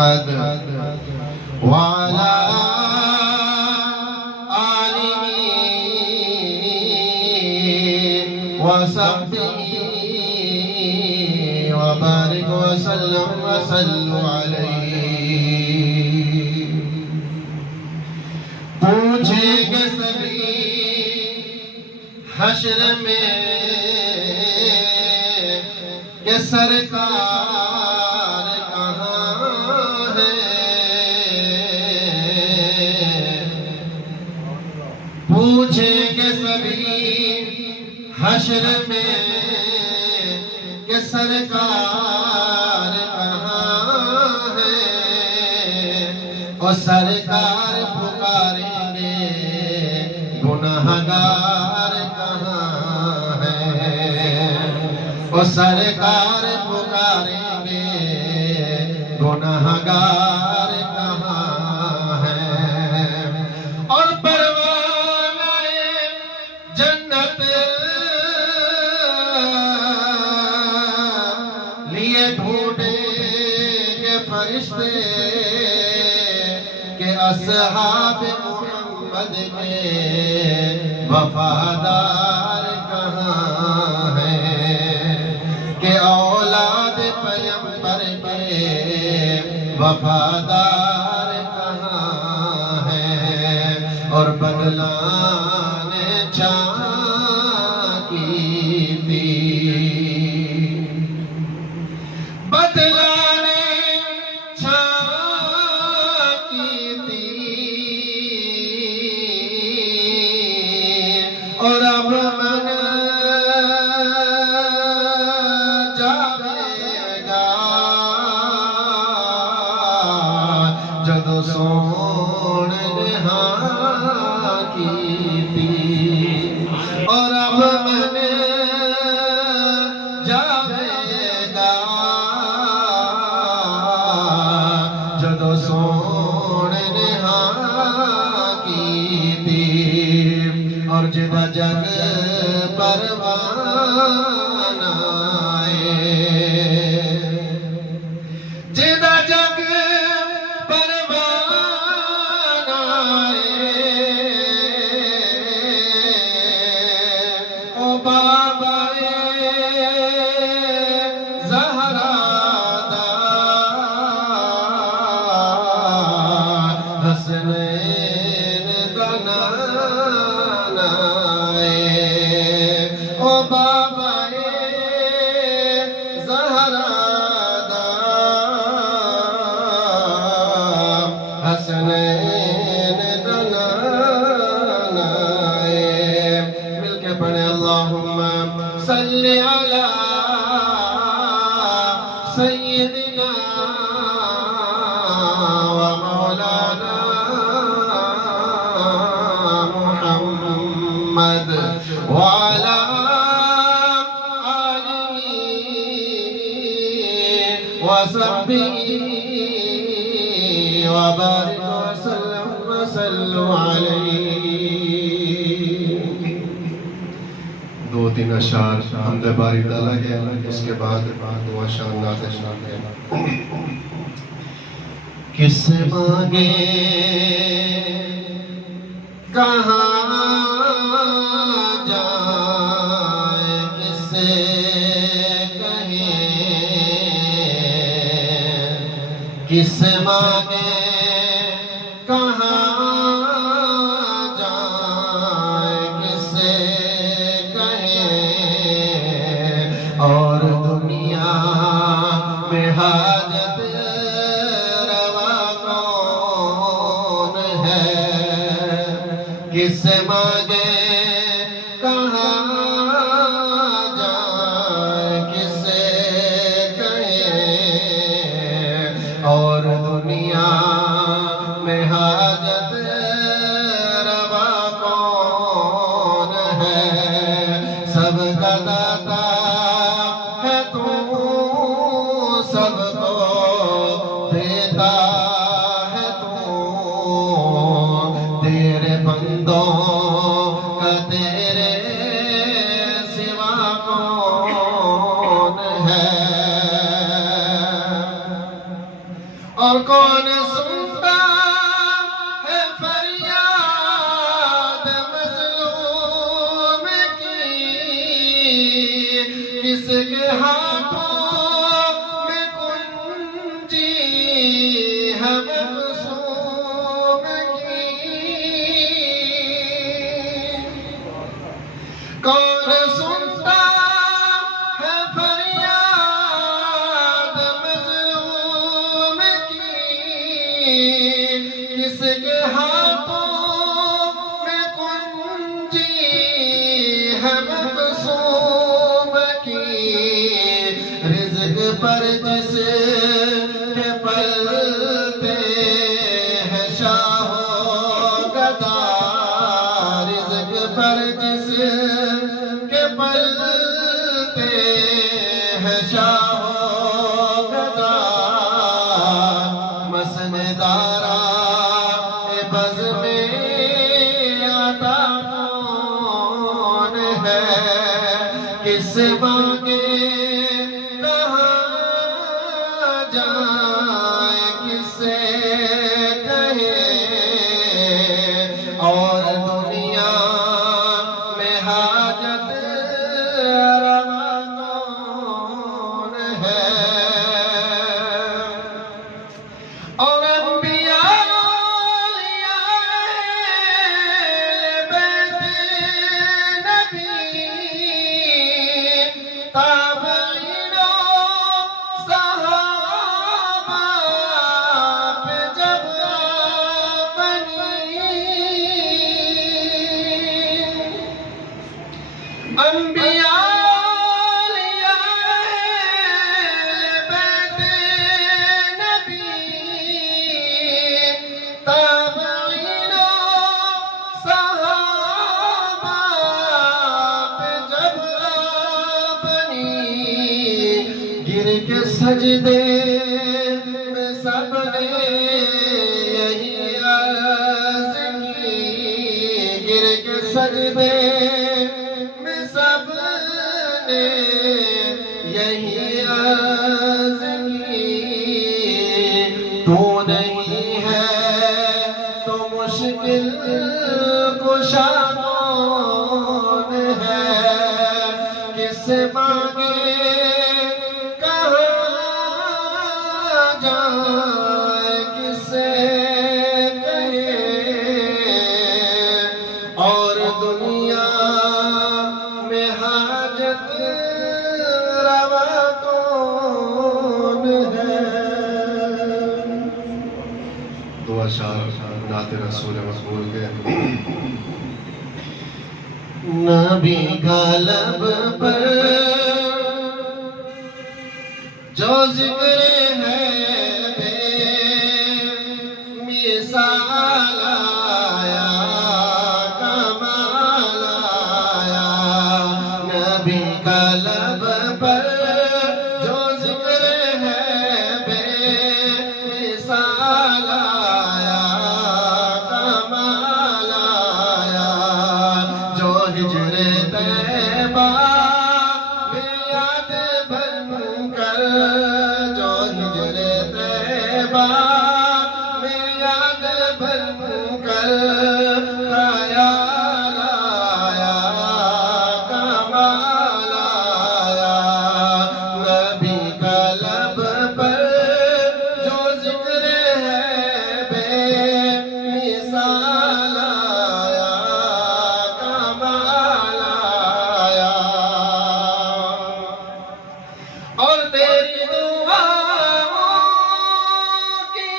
محمد وعلى آله وصحبه وبارك وسلم وصلوا عليه پوچھیں گے سبھی حشر میں کہ سرکار کہاں ہے پوچھیں گے سبھی حشر میں کہ سرکار کہاں ہے اور سرکار پکاریں گے گناہگار کہاں ہے اور سرکار پکاریں گے گناہگار کہاں ہے اور پروانہ جنت لیے ڈھونڈیں گے فرشتے کہ اصحاب محمد کے وفادار کہاں ہیں کہ اولاد پیغمبر کے وفادار کہاں ہیں اور بدلانے چاہ کی تھی بدلانے چاہ کی تھی اور اب من جائے گا جد سون نہا کی تھی اور اب من جائے گا جد سون نہا کی تھی اور جدہ جگ پروانہ جدہ جگ پروانہ او بابا زہرا دا حسنین دنانا او بابا زہرا دا حسنین دنانا مل کے پڑھیں اللہم صلی علی سیدنا و مولانا محمد وعلى آله وصحبه وبارك وسلم وصلوا عليه دو تین اشعار حمد باری تعالیٰ ہے اس کے بعد دو اشعار نعت شان ہے کس مانگے کہاں جائے کس سے کہیں کس مانگے کہاں جائے کس سے کہیں اور دنیا میں حاجت روا کون ہے کس سے مانگے کہاں جائے کس سے کہیں اور دنیا میں حاجت روا کون ہے سب کا داتا ہے تو سب کو دیتا ہے تو تیرے بندوں کا تیرے سوا کون ہے اور کون سنتا ہے فریاد مظلوم کی، کس کے ہاتھوں میں کنجی ہے مقصوم کی، کون سنتا ہے فریاد مظلوم کی، کس کے ہاتھوں میں کنجی ہے مقصوم کی، رزق پر جس کے پلتے ہے شاہ و گدا، رزق پر جس کے پلتے ہے شاہ و گدا، مسندارا بز میں عطا کون ہے، کس مانگے کہاں جائے، کس سے کہے، اور دنیا میں حاجت روا کون ہے، اور انبیاء بیت نبی، تابعین و صحابہ پہ جب بنی، انبیاء بیت نبی، تابعین و صحابہ پہ جب بنی، گر کے سجدے میں سب نے یہی عرض کی، گر کے سجدے میں سب نے یہی عرض کی، تو نہیں ہے تو مشکل کشا کون ہے، کس سے مانگے کہاں جائے، کس سے کہے، اور دنیا میں حاجت روا کون ہے۔ دو اشعار نعت رسول مقبول کے، نبی کا لب پر جو ذکر ہے بے مثال آیا، کمال آیا، نبی کا لب پر جو ذکر ہے بے مثال آیا، کمال آیا، جو ہجر طیبہ میں یاد بن کر، جو ہجر طیبہ میں یاد بن کر خیال آیا، کمال آیا، نبی کا لب پر جو ذکر ہے بے مثال آیا، کمال آیا، اور تیری دعاؤں کی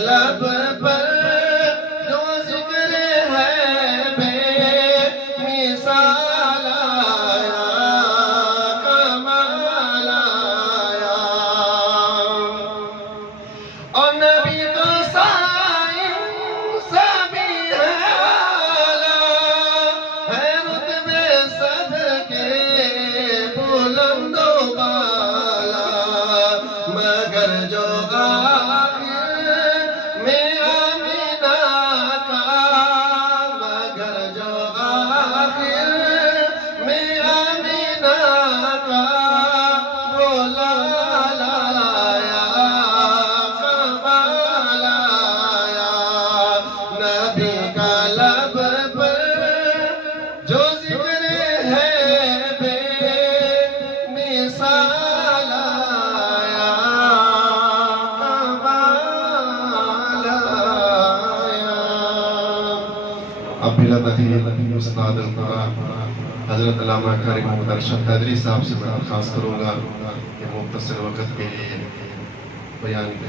لب پر جو ذکر ہے بے مثال آیا کمال آیا اور نبی تو سائن سبھی ہے اعلیٰ ہے رتبے سب کے بلند و بالا مگر جو آخر میں آمینہ کا مگر جو آخر میں آمینہ کا وہ لالا آیا کمال آیا نبی کا لب پر جو ذکر ہے بے مثال آیا کمال آیا اب بلا تخیر استاد القرآن حضرت علامہ کریم محمد ارشد قادری صاحب سے میں درخواست کروں گا کہ مختصر وقت کے لیے بیان کے